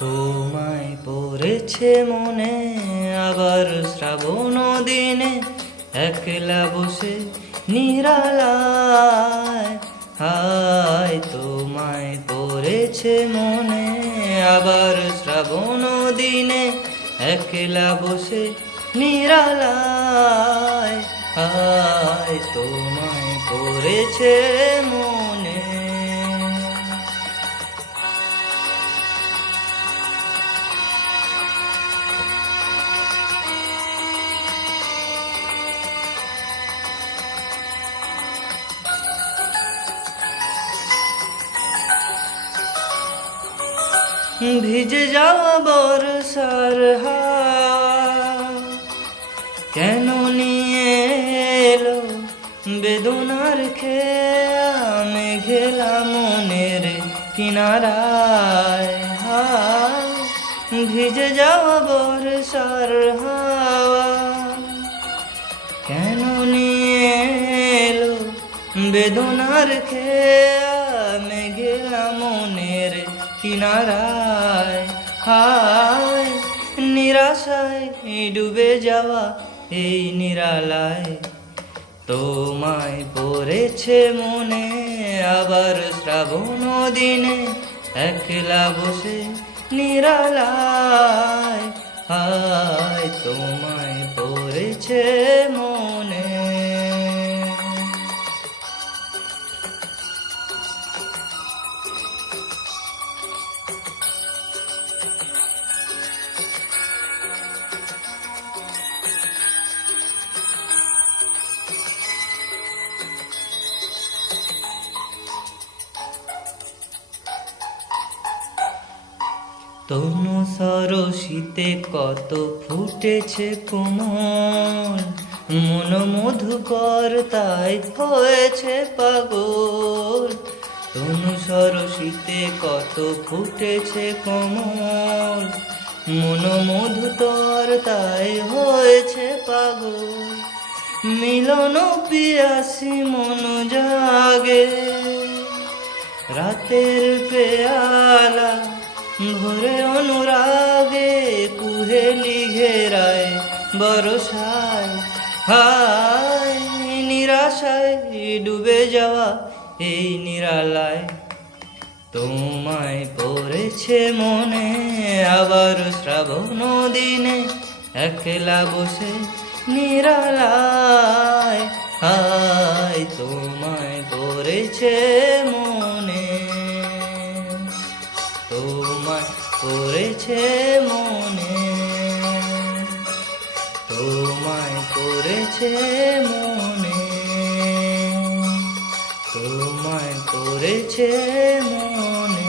তোমায় পড়েছে মনে আবার শ্রাবণ দিনে একলা বসে নিরালায়। হায় তোমায় পড়েছে মনে আবার শ্রাবণ দিনে একলা বসে নিরালায়। হায় তোমায় পড়েছে মনে। ভিজে যাওয়া বর্ষার হাওয়া কেন নিয়ে এলো বেদনার খেয়া মেঘেলা মনের কিনারায়। হায় ভিজে যাওয়া বর্ষার হাওয়া কেন নিয়ে এলো বেদনার খেয়া মেঘেলা মনের কিনারায়। হায় নিরাশায় ডুবে যাওয়া এই নিরালায়। তোমায় পড়েছে মনে আবার শ্রাবণ দিনে একলা বসে নিরালায়। হায় তোমায় পড়েছে মনে। তনু সরসিতে কত ফুটেছে কোমল, মন মধুকর তাই হয়েছে পাগল। তনু সরসিতে কত ফুটেছে কোমল, মন মধুতর তাই হয়েছে পাগল। মিলন পিয়াসী মন জাগে রাতের পেয়ালা ভোরে অনুরাগে কুহেলি ঘেরায় বরসায়। হায় নিরাশায় ডুবে যাওয়া এই নিরালায়। তোমায় পড়েছে মনে আবার শ্রাবণ দিনে একলা বসে নিরালায়। হায় তোমায় পড়েছে মনে। তোমায় পড়েছে মনে। তোমায় পড়েছে মনে। তোমায় পড়েছে মনে।